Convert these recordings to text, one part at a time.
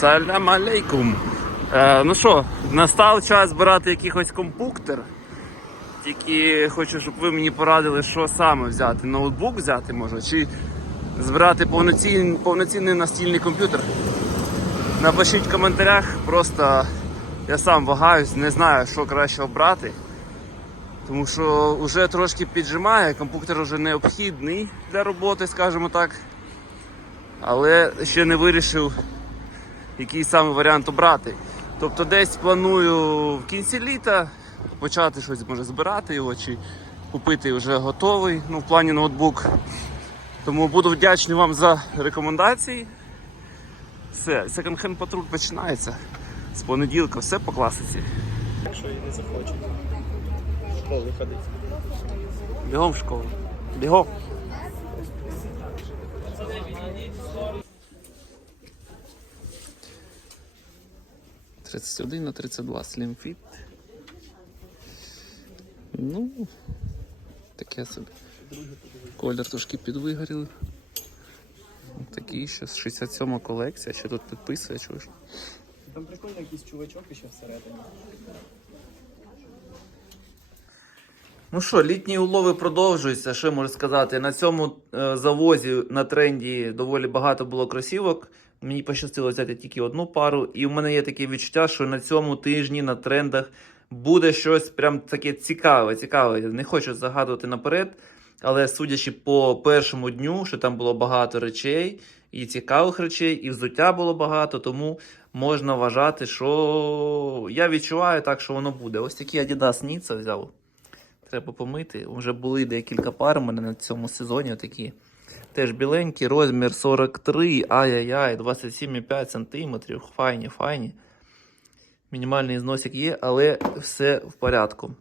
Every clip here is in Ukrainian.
Салям алейкум. Е, ну що, настав час збирати якийсь компуктор. Тільки хочу, щоб ви мені порадили, що саме взяти. Ноутбук взяти може, чи збирати повноцінний, повноцінний настільний комп'ютер. Напишіть в коментарях, просто я сам вагаюсь, не знаю, що краще обрати. Тому що вже трошки піджимає, комп'ютер вже необхідний для роботи, скажімо так. Але ще не вирішив, який саме варіант обрати. Тобто десь планую в кінці літа почати щось може збирати його чи купити вже готовий, ну в плані ноутбук. Тому буду вдячний вам за рекомендації. Все, Second Hand Patrol починається. З понеділка, все по класиці. Якщо і не захочуть. В школу ходити. Бігом в школу. Бігом. Тридцять один на 32 Slim Fit. Ну, таке собі. Колір трошки підвигоріли. Такий ще 67 колекція, ще тут підписує, чуєш? Там прикольно якийсь чувачок ще всередині. Ну що, літні улови продовжуються. Що можу сказати? На цьому е, завозі на тренді доволі багато було кросівок. Мені пощастило взяти тільки одну пару, і в мене є таке відчуття, що на цьому тижні на трендах буде щось прям таке цікаве. Цікаве. Не хочу загадувати наперед, але судячи по першому дню, що там було багато речей, і цікавих речей, і взуття було багато, тому можна вважати, що я відчуваю так, що воно буде. Ось такий Adidas Ніца взяв. Треба помити. Вже були декілька пар у мене на цьому сезоні такі. Теж біленькі, розмір 43, ай-яй-яй, 27,5 см. Файні, файні. Мінімальний зносик є, але все в порядку.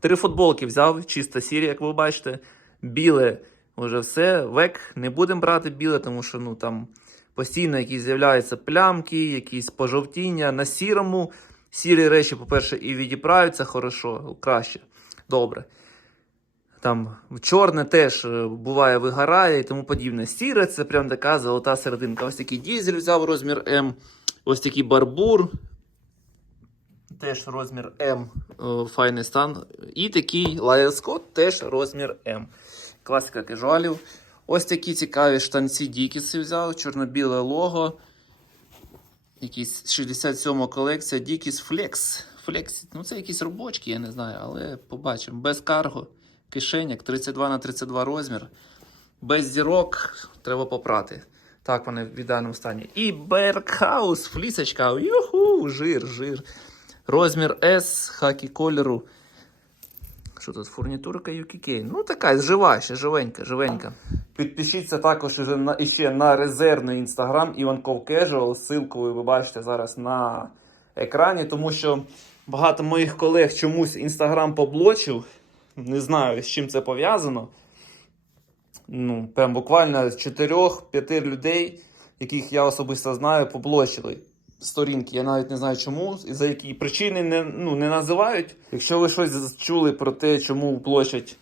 Три футболки взяв, чиста сірія, як ви бачите. Біле вже все. Век не будемо брати біле, тому що ну, там постійно якісь з'являються плямки, якісь пожовтіння. На сірому сірі речі, по-перше, і відіправляються хорошо, краще. Добре. Там чорне теж е, буває вигорає і тому подібне. Сіре це прям така золота серединка. Ось такий дізель взяв розмір М. Ось такий барбур. Теж розмір М. Файний стан. І такий Scott теж розмір М. Класика кежуалів. Ось такі цікаві штанці Дікіси взяв. Чорно-біле лого. Якісь 67 колекція Dickies Flex. Flex. Ну, це якісь робочки, я не знаю, але побачимо. Без карго, кишеняк 32 на 32 розмір. Без зірок треба попрати. Так, вони в ідеальному стані. І Беркхаус, флісочка. Юху, жир, жир. Розмір S, хакі кольору. Що тут? Фурнітурка UKK. Ну, така жива, ще живенька, живенька. Підпишіться також уже на, іще на резервний інстаграм Іванков Casual. Ссылку ви бачите зараз на екрані, тому що багато моїх колег чомусь інстаграм поблочив. Не знаю, з чим це пов'язано. Ну, прям буквально з 4-5 людей, яких я особисто знаю, поблочили сторінки. Я навіть не знаю чому, і за які причини не, ну, не називають. Якщо ви щось чули про те, чому блочать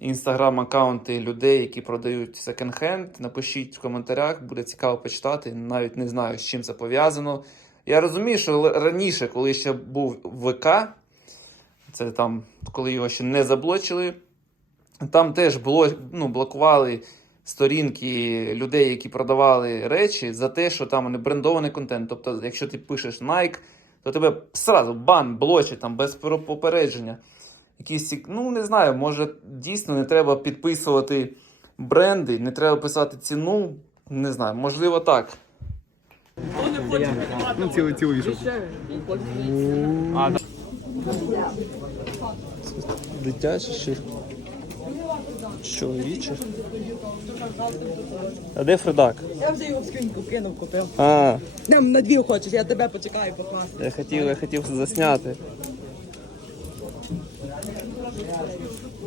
інстаграм-аккаунти людей, які продають секонд-хенд, напишіть в коментарях, буде цікаво почитати. Навіть не знаю, з чим це пов'язано. Я розумію, що раніше, коли ще був ВК, це там, коли його ще не заблочили, там теж було, ну, блокували сторінки людей, які продавали речі, за те, що там вони брендований контент. Тобто, якщо ти пишеш Nike, то тебе сразу бан, блочить там без попередження. Якісь, ну не знаю, може дійсно не треба підписувати бренди, не треба писати ціну. Не знаю, можливо так. Ну, цілий цілий вішок. Дитяче ще. Чоловіче. А де Фредак? Я вже його в скриньку кинув, купив. А, Там на дві хочеш, я тебе почекаю покласти. я хотів, я хотів засняти.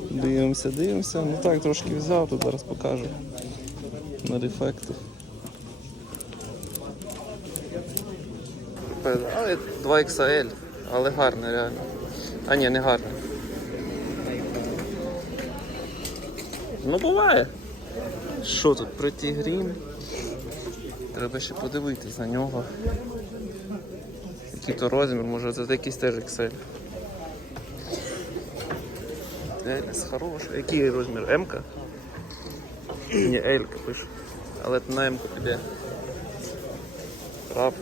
Дивимося, дивимося. Ну так, трошки взяв, тут зараз покажу. На дефекти. Але 2XL, але гарне реально. А ні, не гарне. Ну буває. Що тут? Pretty Green. Треба ще подивитись на нього. Який то розмір, може це якийсь теж Excel. Еліс хороший. Який розмір? М-ка? Ні, L-ка пише. Але на М-ку піде. Раб.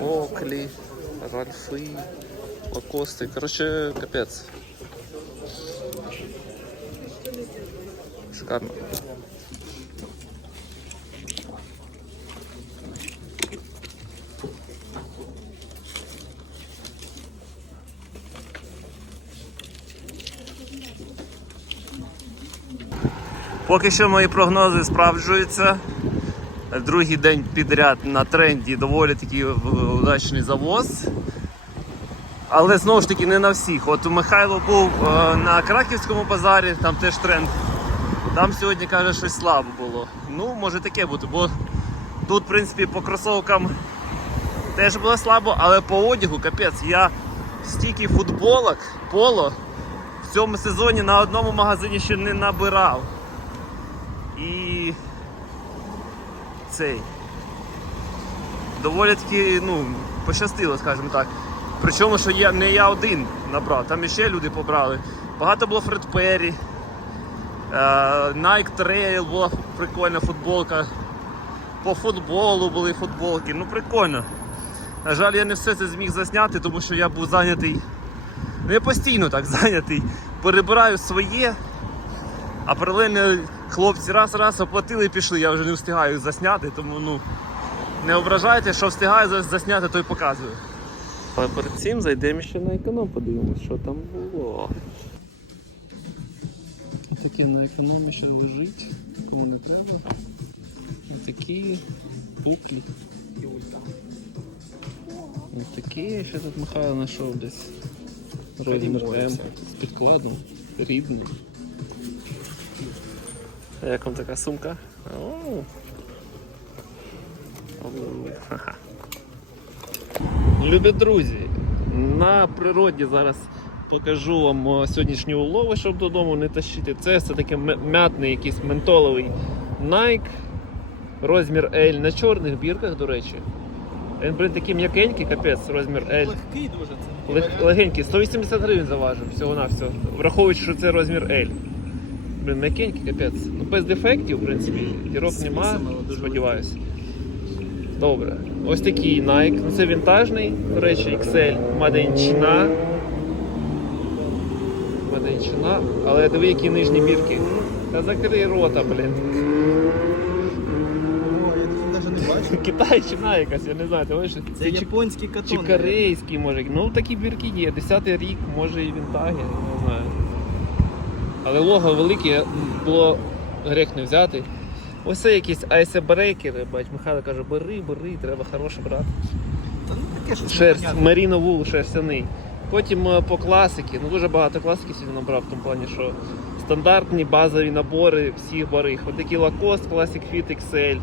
О, Оклі, Ральфи, Лакости. Короче, капець. Шикарно. Поки що мої прогнози справджуються. Другий день підряд на тренді доволі такий е, удачний завоз. Але знову ж таки не на всіх. От Михайло був е, на Краківському базарі, там теж тренд. Там сьогодні каже, щось слабо було. Ну, може таке бути, бо тут, в принципі, по кросовкам теж було слабо, але по одягу, капець, я стільки футболок, поло в цьому сезоні на одному магазині ще не набирав. І цей. Доволі таки, ну, пощастило, скажімо так. Причому, що я не я один набрав, там іще люди побрали. Багато було Фред Перрі, е, Nike Trail була прикольна футболка. По футболу були футболки, ну прикольно. На жаль, я не все це зміг засняти, тому що я був зайнятий. Ну я постійно так зайнятий. Перебираю своє, а паралельно хлопці раз-раз оплатили і пішли, я вже не встигаю засняти, тому ну не ображайте, що встигаю засняти, то й показую. Але перед цим зайдемо ще на економ, подивимось, що там було. Таке на економі ще лежить, кому не треба. Такі пуклі. Ось такі, ще тут Михайло знайшов десь. Розмір М. З підкладом. Рідний. А як вам така сумка? О. О, ха-ха. Любі друзі, на природі зараз покажу вам сьогоднішні улови, щоб додому не тащити. Це все таки мятний якийсь ментоловий Nike. Розмір L на чорних бірках, до речі. Він, блин, такий м'якенький, капець, розмір L. Легкий дуже це. Легенький, 180 гривень заважив всього на всього. Враховуючи, що це розмір L. Блін, м'якенький, капець. Ну без дефектів, в принципі, дірок нема, сподіваюся. Добре. Ось такий Nike. Ну це вінтажний, до речі, XL, China. Made. Але диви, які нижні бірки. Та закрий рота, блін. Китайщина якась, я не знаю, ти бачиш? Це японський Чи корейський, може. Ну такі бірки є. Десятий рік, може і вінтаги. Але лого велике, було грех не взяти. Ось це якісь айсебрейкери, бач, Михайло каже, бери, бери, треба хороше брати. Та ну таке щось Шерсть, непонятне. Wool шерстяний. Потім е, по класики, ну дуже багато класики сьогодні набрав в тому плані, що стандартні базові набори всіх барих. Ось такі Lacoste Classic Fit XL.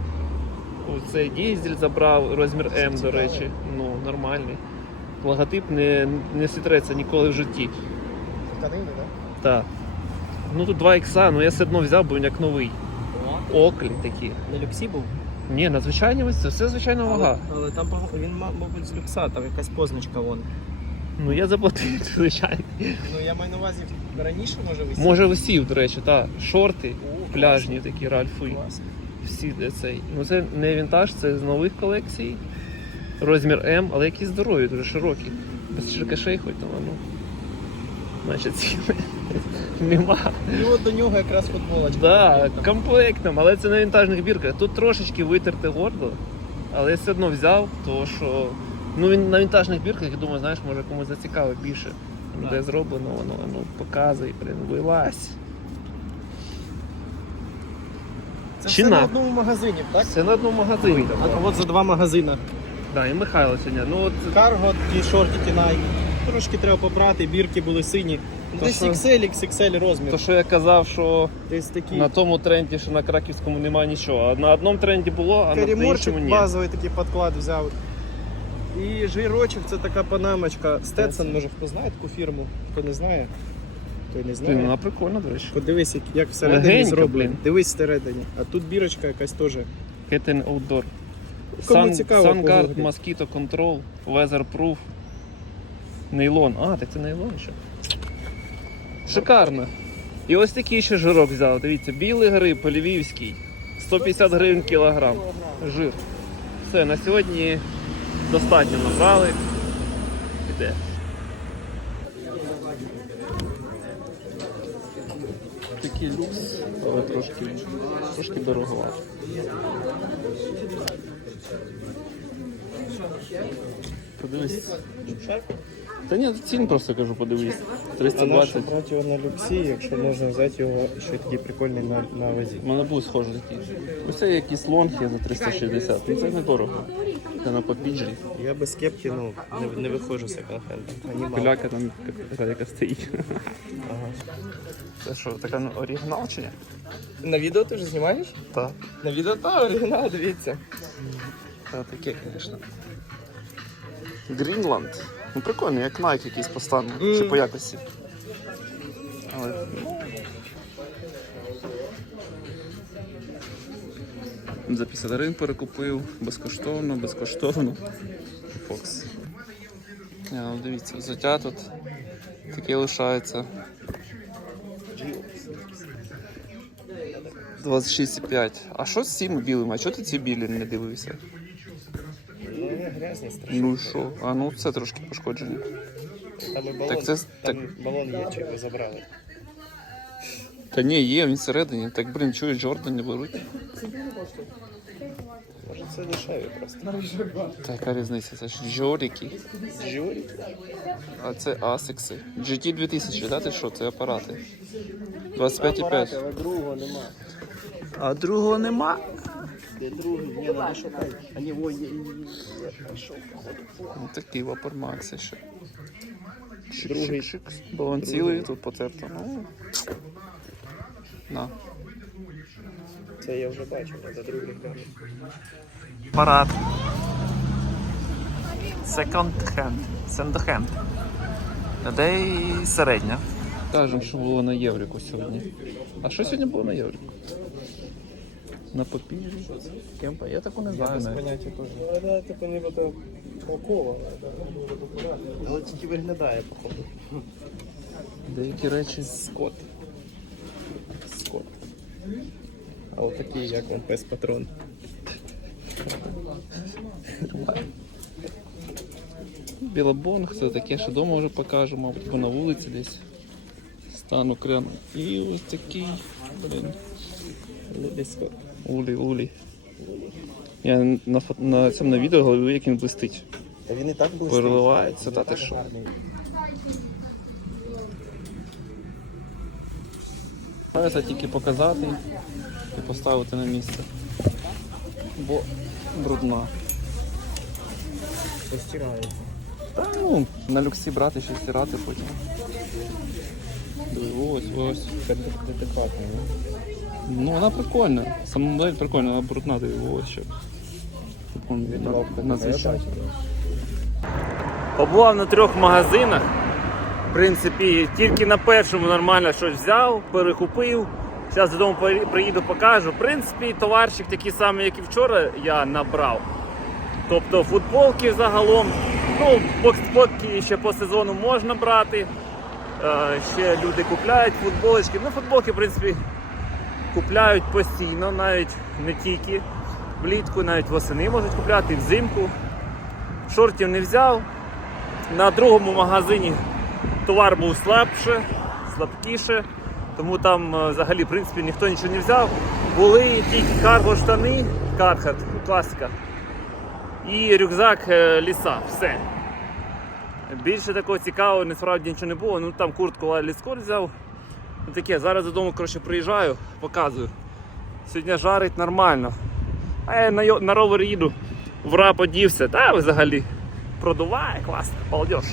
Оцей дізель забрав, розмір М, до речі. Ну, нормальний. Логотип не, не сітреться ніколи в житті. Тканини, да? Так. Ну тут 2 ікса, ну я все одно взяв, бо він як новий. Оклі такі. На люксі був? Ні, надзвичайні ось це, все звичайна вага. Але, але там він, мабуть, з люкса, там якась позначка вон. Ну я заплатив, звичайно. Ну я маю на увазі раніше може висіти? Може висів, до речі, так. Шорти О, пляжні такі ральфи. Клас. Всі де цей. Ну це не вінтаж, це з нових колекцій. Розмір М, але які здорові, дуже широкі. Без ширкашей хоч там, ну. Значить, ціни нема. І от до нього якраз футболочка. Так, комплектом, але це на вінтажних бірках. Тут трошечки витерти гордо, але я все одно взяв, тому що ну, він на вінтажних бірках, я думаю, знаєш, може комусь зацікавить більше. Ну, Де зроблено воно, ну показуй, блин, вилазь. Це все на? на одному магазині, так? Це на одному магазині. А от за два магазини. Да, і Михайло сьогодні. Ну от Карго, ті шортики Nike. Трошки треба побрати, бірки були сині. То Десь що? XL, XXL розмір. то, що я казав, що Десь такі. на тому тренді, що на краківському немає нічого. А на одному тренді було, а на Керіморчик іншому ні. базовий такий підклад взяв. І жирочок це така панамочка. Стетсон, може хто знає таку фірму, хто не знає. той не Блін, знає. вона прикольна, до речі. Подивись, як, як всередині Легенька, зроблено. блін. Дивись всередині. А тут бірочка якась теж. Kitten Outdoor. Кому Sun, цікаво, SunGuard погугліть. Mosquito Control, Weatherproof. Нейлон. А, так це нейлон ще. Шикарно. І ось такий ще жирок взяв. Дивіться, білий гриб, львівський. 150 гривень кілограм. Жир. Все, на сьогодні достатньо набрали. Іде. Такий люкс, але трошки, трошки дороговато. Подивись. Та ні, цін просто кажу, подивись. А нащо 320. брати його на люксі, якщо можна взяти його ще такий прикольний на, на вазі. У мене був схожий такий. Ось це якісь лонги за 360. Ну це недорого. Це на попіджі. Я без кепки, ну, не, не виходжу з секонд-хенду. Ані там яка, яка стоїть. Ага. Це що, така ну, оригінал чи ні? На відео ти вже знімаєш? Так. На відео та оригінал, дивіться. Це таке, звісно. Грінланд. Ну прикольно, як Nike якийсь поставив, Мгм. чи по якості. Але. За 50 гривень перекупив, безкоштовно, безкоштовно. Фокс. Ну, дивіться, взуття тут таке лишається. 26,5. А що з цими білими? А чого ти ці білі не дивився? Ну, грязні страшно. Ну що? А ну це трошки пошкоджені. Там і балон, Так це- там балон є, чи ви забрали. Та ні, є, він всередині. Так, блін, чую, Джордан не беруть. Може це дешеві просто. Та яка різниця? Це ж Жоріки. Жюрі? А це Асикси. GT 2000, да? Ти що? Це апарати. 25,5. але другого нема. А другого нема? Де другий? Надо. А. Я знайшов. Ну такий Vapor Max ще. Другий. Бо цілий, тут потерто. Ну. На. Це я вже бачу, треба другий глянути. Парад. Second hand. Second hand. Людей середня. Кажемо, що було на Єврику сьогодні. А що сьогодні було на Єврику? На попіжі? Кемпа? Я таку не знаю. навіть. Поняття теж. Ну, да, типу, ніби то. Але тільки виглядає, походу. Деякі речі. Скот. Скот. А от такий, як вам пес патрон. Білобонг, це таке, що вдома вже покажемо, або на вулиці десь. Стану окремо. І ось такий, блін, Леді Скот. Улі, улі. Я на, фото- на цьому на відео говорю, як він блистить. Та він і так блистить. Переливається, та ти що? Це тільки показати і поставити на місце. Бо брудна. Постирається. Та ну, на люксі брати ще стирати потім. Диви, Ось, ось. Це адекватно, Ну вона прикольна. Сама модель прикольна, вона брудна, ще. Типу, Надзвичайно. Побував на трьох магазинах. В принципі, тільки на першому нормально щось взяв, перекупив. Зараз додому приїду, покажу. В принципі, товарчик такий самий, як і вчора я набрав. Тобто футболки загалом, ну, бокспотки ще по сезону можна брати. Е, ще люди купляють футболочки. Ну, футболки, в принципі, купляють постійно, навіть не тільки влітку, навіть восени можуть купляти, взимку. Шортів не взяв. На другому магазині товар був слабше, слабкіше, тому там е, взагалі в принципі ніхто нічого не взяв. Були тільки карго штани, кархат, класика. І рюкзак е, ліса. Все. Більше такого цікавого насправді нічого не було. Ну там куртку ліскор взяв. Таке, зараз додому коротше, приїжджаю, показую. Сьогодні жарить нормально. А я на, на ровері їду, в подівся, та взагалі продуває класно, балдеж.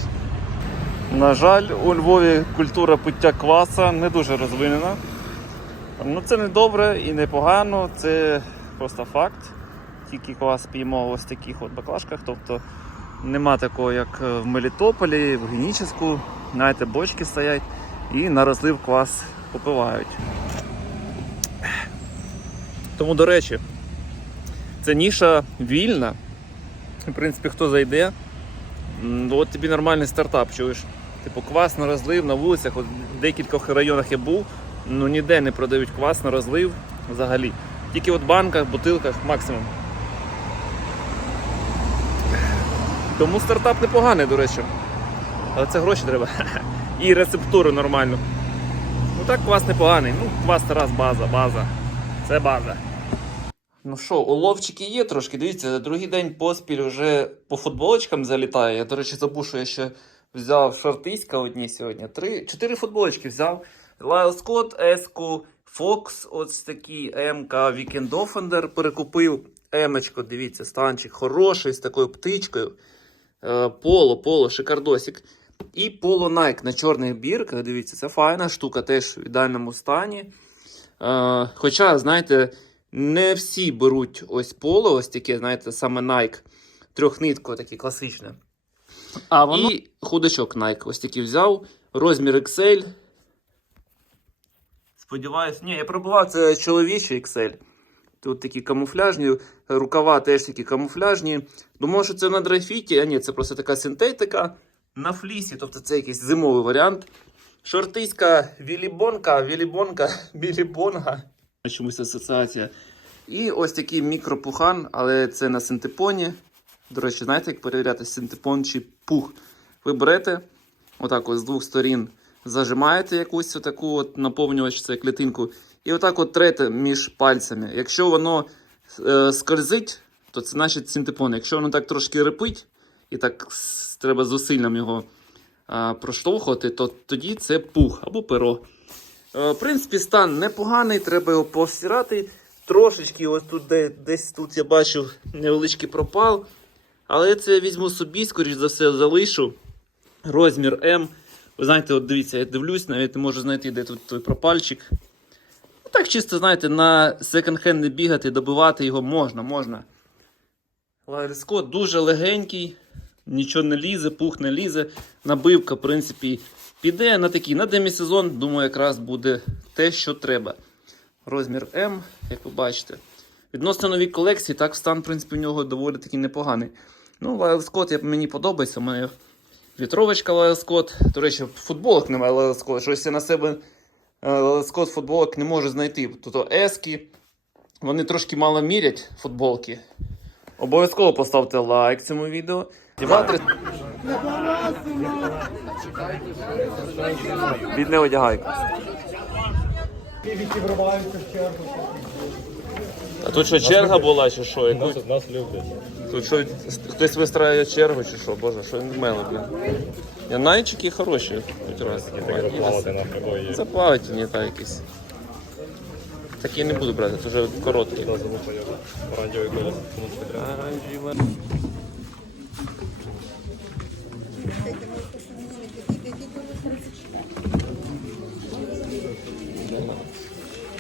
На жаль, у Львові культура пиття кваса не дуже розвинена. Ну це не добре і не погано, це просто факт. Тільки квас п'ємо ось таких от баклажках, тобто нема такого, як в Мелітополі, в Геніческу, знаєте, бочки стоять. І на розлив квас попивають. Тому, до речі, це ніша вільна. В принципі, хто зайде, от тобі нормальний стартап, чуєш. Типу квас на розлив на вулицях, от в декількох районах я був, ну ніде не продають квас на розлив взагалі. Тільки от банках, бутилках максимум. Тому стартап непоганий, до речі. Але це гроші треба. І рецептуру нормальну. Ну так квас непоганий. Ну, квас Тарас база, база. Це база. Ну що, уловчики є трошки. Дивіться, другий день поспіль вже по футболочкам залітає. Я, до речі, забув, що я ще взяв шортиська одні сьогодні. Три, чотири футболочки взяв. Лайл Скотт, Еску, Фокс, ось такі МК Offender перекупив. Емочко, дивіться, станчик хороший з такою птичкою. Е, Поло, поло, шикардосик. І поло Nike на чорних бірках. Дивіться, це файна штука, теж в ідеальному стані. Е, хоча, знаєте, не всі беруть ось поло, ось таке, знаєте, саме Nike. Трьохнитко таке класичне. А воно І худачок Nike ось такий взяв. Розмір XL. Сподіваюсь, ні, я пробував, це чоловічий XL. Тут такі камуфляжні, рукава теж такі камуфляжні. Думав, що це на драйфіті, а ні, це просто така синтетика на флісі, тобто це якийсь зимовий варіант. Шортиська вілібонка, вілібонка, білібонга. Чомусь асоціація. І ось такий мікропухан, але це на синтепоні. До речі, знаєте, як перевіряти синтепон чи пух? Ви берете, отак ось з двох сторін зажимаєте якусь отаку от наповнювач, це клітинку, і отак от трете між пальцями. Якщо воно е, скользить, то це значить синтепон. Якщо воно так трошки рипить, і так треба зусиллям його а, проштовхувати, то тоді це пух або перо. Е, В принципі, стан непоганий, треба його повсірати. Трошечки, ось тут де, десь тут я бачу невеличкий пропал. Але це я візьму собі, скоріш за все, залишу. Розмір М. Ви знаєте, от дивіться, я дивлюсь, навіть не можу знайти, де тут той пропальчик. Ну так чисто, знаєте, на секонд-хенд не бігати, добивати його можна, можна. Лайль дуже легенький, нічого не лізе, пух не лізе. Набивка, в принципі, піде на такий, на демісезон, думаю, якраз буде те, що треба. Розмір М, як ви бачите. Відносно новій колекції, так стан, в принципі, у нього доволі таки непоганий. Ну, я- мені подобається. У мене вітровочка Скотт. До речі, футболок немає Скотт. Щось я на себе Лайл Скотт футболок не можу знайти. Тут ески. Вони трошки мало мірять футболки. Обов'язково поставте лайк цьому відео. Дівати... Від не одягай. Які вриваються в чергу. А тут що черга була, чи що? Яку... Нас, нас люблять. Тут що, хтось вистраює чергу чи що? Боже, що він мело, блін. Я найчики хороші хоч раз. Це плавательні та якісь. Такі не буду брати, це вже короткі.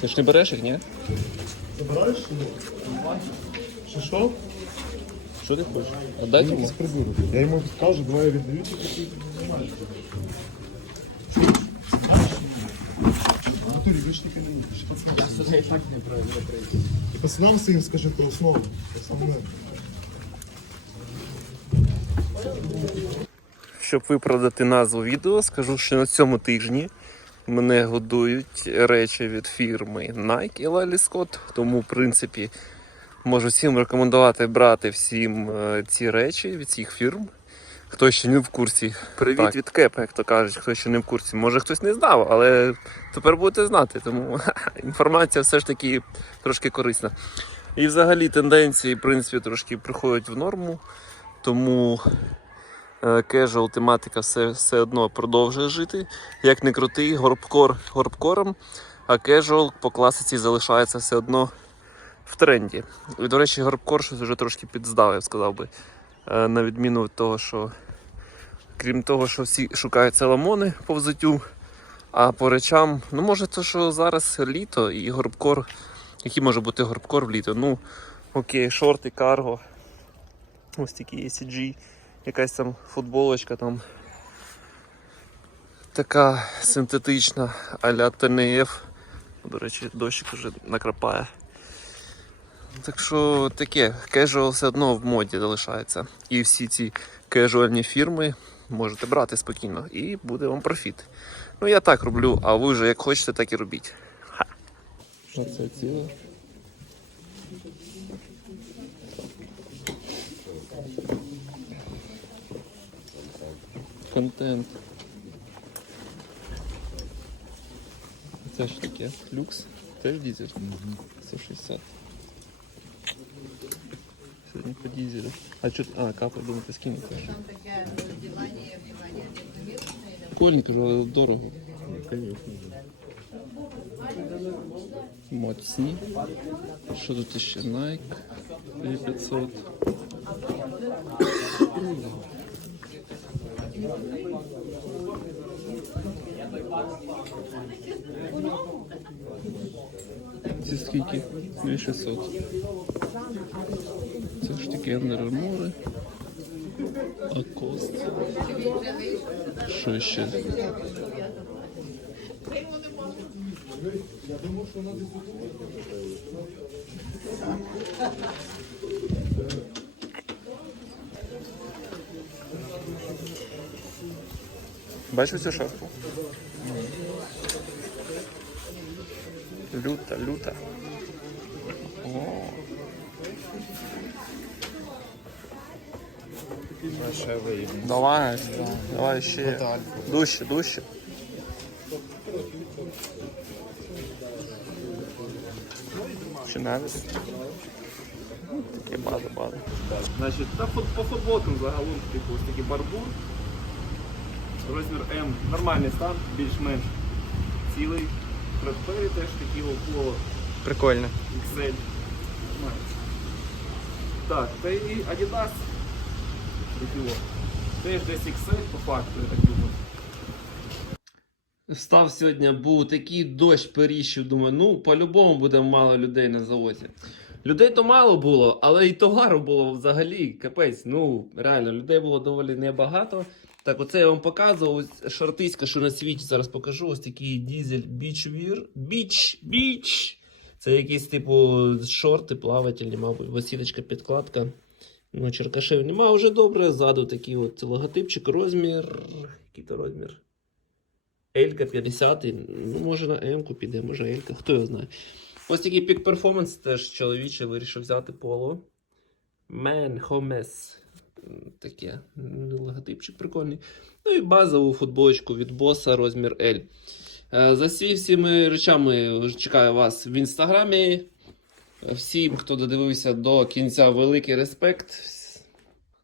Ти ж не береш їх, ні? Забираєш? Чи що? Що ти хочеш? Отдай йому. Я йому кажу, давай я віддаю такі. Ти любиш не. Я сюди і так не браю. Пацанам своїм скажи про основу. Щоб виправдати назву відео, скажу, що на цьому тижні мене годують речі від фірми Nike і Lally Scott. Тому, в принципі, можу всім рекомендувати брати всім е, ці речі від цих фірм. Хто ще не в курсі. Привіт Так. від кепа, як то кажуть, хто ще не в курсі. Може хтось не знав, але тепер будете знати. Тому інформація все ж таки трошки корисна. І взагалі тенденції, в принципі, трошки приходять в норму. Тому кежуал тематика все, все одно продовжує жити. Як не крутий, горбкор горбкором, а кежуал по класиці залишається все одно в тренді. І, до речі, горбкор щось вже трошки підздав, сказав би. Е, На відміну від того, що крім того, що всі шукають саламони по взуттю, а по речам, ну може, то що зараз літо і горбкор. Який може бути горбкор в літо? Ну, окей, шорти, карго. Ось такі ACG, якась там футболочка там. Така синтетична а-ля ТНФ. До речі, дощик вже накрапає. Так що таке, кежуал все одно в моді залишається. І всі ці кежуальні фірми можете брати спокійно і буде вам профіт. Ну я так роблю, а ви вже як хочете, так і робіть. Ха. Оце ціле. Контент. Це ж таке. Люкс. Теж дизель. 160. Сьогодні по дизелю. А що? А, капа, думаєте, скинути? Прикольно, кажу, але дорого. Моцні. Що тут ще? Nike 500. Ці скільки? 2600. Це ж таке нермори. Акост. Що ще? Бачив цю шапку? Люта, люта. О. Давай, давай ще. Дужче, дужче. Ще надо. Таке база, база. Значить, та по футболкам загалом типу ось такий барбур. Розмір М. Нормальний стан, більш-менш цілий. Предпері теж такі около Прикольно. XL. Так, та і Adidas. Теж десь XL по факту, я так думаю. Встав сьогодні, був такий дощ періщив, думаю, ну по-любому буде мало людей на заводі. Людей то мало було, але і товару було взагалі капець. Ну, реально, людей було доволі небагато. Так, оце я вам показував. Ось шортиська, що на світі зараз покажу. Ось такий дізель Beachwear. Біч, біч. Це якісь, типу, шорти плавательні, мабуть, восіточка, підкладка. Ну, черкашев нема вже добре. Ззаду такий от логотипчик, розмір. Який то розмір? Елька 50, ну може на М-ку піде, може Елька, хто його знає. Ось такий пік перформанс теж чоловічий вирішив взяти поло. Man Homes. Таке логотипчик прикольний. Ну і базову футболочку від боса розмір L. Е, За всі всіми речами чекаю вас в інстаграмі. Всім, хто додивився до кінця, великий респект.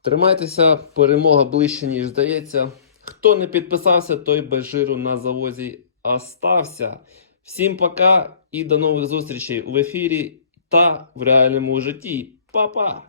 Тримайтеся, перемога ближче, ніж здається. Хто не підписався, той без жиру на завозі остався. Всім пока і до нових зустрічей в ефірі та в реальному житті. Па-па!